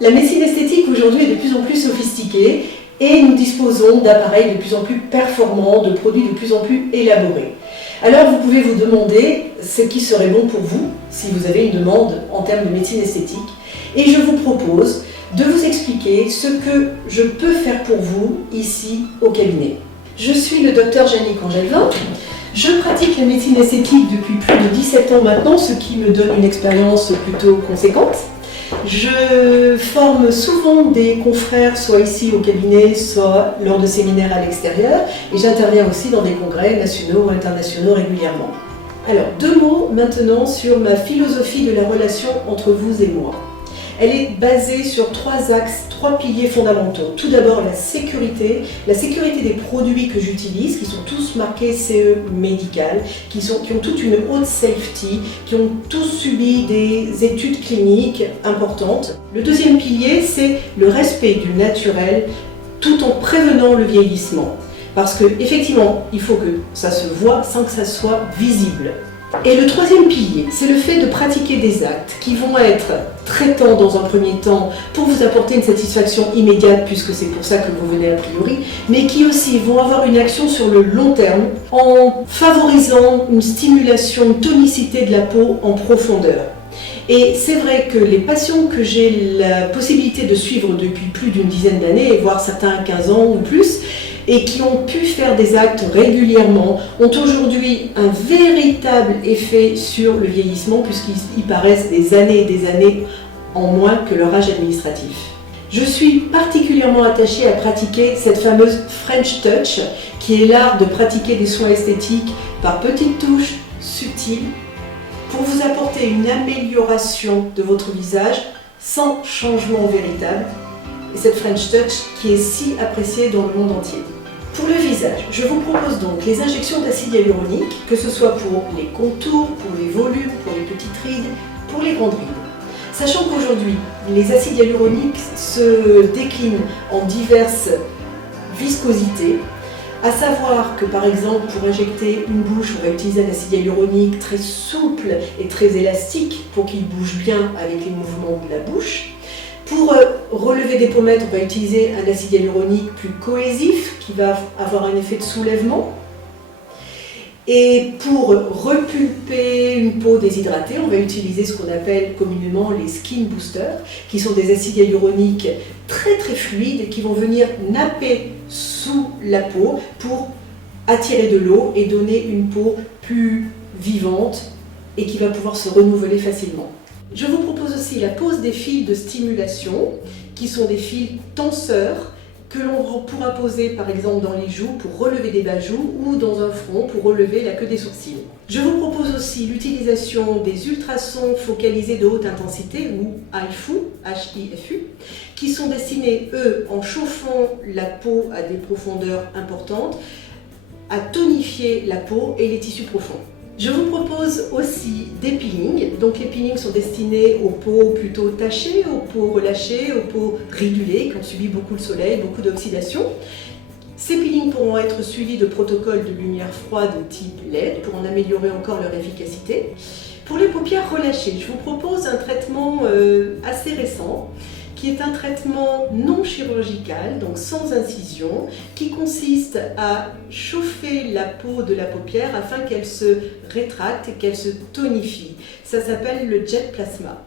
La médecine esthétique aujourd'hui est de plus en plus sophistiquée et nous disposons d'appareils de plus en plus performants, de produits de plus en plus élaborés. Alors vous pouvez vous demander ce qui serait bon pour vous si vous avez une demande en termes de médecine esthétique. Et je vous propose de vous expliquer ce que je peux faire pour vous ici au cabinet. Je suis le docteur Jannick Angelvin. Je pratique la médecine esthétique depuis plus de 17 ans maintenant, ce qui me donne une expérience plutôt conséquente. Je forme souvent des confrères, soit ici au cabinet, soit lors de séminaires à l'extérieur, et j'interviens aussi dans des congrès nationaux ou internationaux régulièrement. Alors, 2 mots maintenant sur ma philosophie de la relation entre vous et moi. Elle est basée sur 3 axes, 3 piliers fondamentaux. Tout d'abord, la sécurité des produits que j'utilise, qui sont tous marqués CE médical, qui ont toute une haute safety, qui ont tous subi des études cliniques importantes. Le deuxième pilier, c'est le respect du naturel, tout en prévenant le vieillissement. Parce que, effectivement, il faut que ça se voit sans que ça soit visible. Et le troisième pilier, c'est le fait de pratiquer des actes qui vont être traitants dans un premier temps pour vous apporter une satisfaction immédiate puisque c'est pour ça que vous venez a priori, mais qui aussi vont avoir une action sur le long terme en favorisant une stimulation, une tonicité de la peau en profondeur. Et c'est vrai que les patients que j'ai la possibilité de suivre depuis plus d'une dizaine d'années, voire certains à 15 ans ou plus, et qui ont pu faire des actes régulièrement, ont aujourd'hui un véritable effet sur le vieillissement puisqu'ils paraissent des années et des années en moins que leur âge administratif. Je suis particulièrement attachée à pratiquer cette fameuse French Touch, qui est l'art de pratiquer des soins esthétiques par petites touches subtiles pour vous apporter une amélioration de votre visage sans changement véritable. Et cette French Touch qui est si appréciée dans le monde entier. Pour le visage, je vous propose donc les injections d'acide hyaluronique, que ce soit pour les contours, pour les volumes, pour les petites rides, pour les grandes rides. Sachant qu'aujourd'hui, les acides hyaluroniques se déclinent en diverses viscosités, à savoir que par exemple pour injecter une bouche, on va utiliser un acide hyaluronique très souple et très élastique pour qu'il bouge bien avec les mouvements de la bouche. Pour relever des pommettes, on va utiliser un acide hyaluronique plus cohésif qui va avoir un effet de soulèvement. Et pour repulper une peau déshydratée, on va utiliser ce qu'on appelle communément les skin boosters, qui sont des acides hyaluroniques très fluides et qui vont venir napper sous la peau pour attirer de l'eau et donner une peau plus vivante et qui va pouvoir se renouveler facilement. Je vous propose aussi la pose des fils de stimulation, qui sont des fils tenseurs que l'on pourra poser par exemple dans les joues pour relever des bas joues ou dans un front pour relever la queue des sourcils. Je vous propose aussi l'utilisation des ultrasons focalisés de haute intensité ou HIFU, H-I-F-U, qui sont destinés, eux, en chauffant la peau à des profondeurs importantes, à tonifier la peau et les tissus profonds. Je vous propose aussi des peelings. Donc les peelings sont destinés aux peaux plutôt tachées, aux peaux relâchées, aux peaux ridulées qui ont subi beaucoup de soleil, beaucoup d'oxydation. Ces peelings pourront être suivis de protocoles de lumière froide type LED pour en améliorer encore leur efficacité. Pour les paupières relâchées, je vous propose un traitement assez récent qui est un traitement non chirurgical, donc sans incision, qui consiste à chauffer la peau de la paupière afin qu'elle se rétracte et qu'elle se tonifie. Ça s'appelle le jet plasma.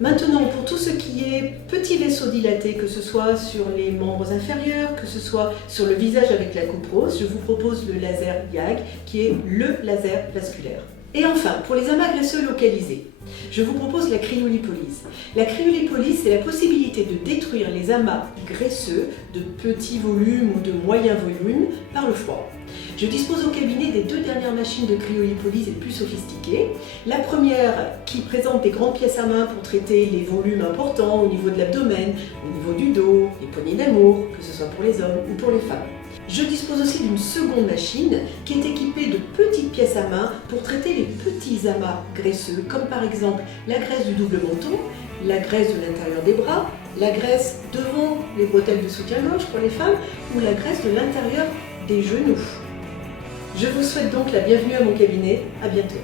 Maintenant, pour tout ce qui est petits vaisseaux dilatés, que ce soit sur les membres inférieurs, que ce soit sur le visage avec la coupe rose, je vous propose le laser YAG, qui est le laser vasculaire. Et enfin, pour les amas graisseux localisés, je vous propose la cryolipolyse. La cryolipolyse, c'est la possibilité de détruire les amas graisseux de petits volumes ou de moyens volumes par le froid. Je dispose au cabinet des 2 dernières machines de cryolipolyse les plus sophistiquées. La première qui présente des grandes pièces à main pour traiter les volumes importants au niveau de l'abdomen, au niveau du dos, les poignées d'amour, que ce soit pour les hommes ou pour les femmes. Je dispose aussi d'une seconde machine qui est équipée de petites pièces à main pour traiter les petits amas graisseux, comme par exemple la graisse du double menton, la graisse de l'intérieur des bras, la graisse devant les bretelles de soutien-gorge pour les femmes ou la graisse de l'intérieur des genoux. Je vous souhaite donc la bienvenue à mon cabinet. À bientôt.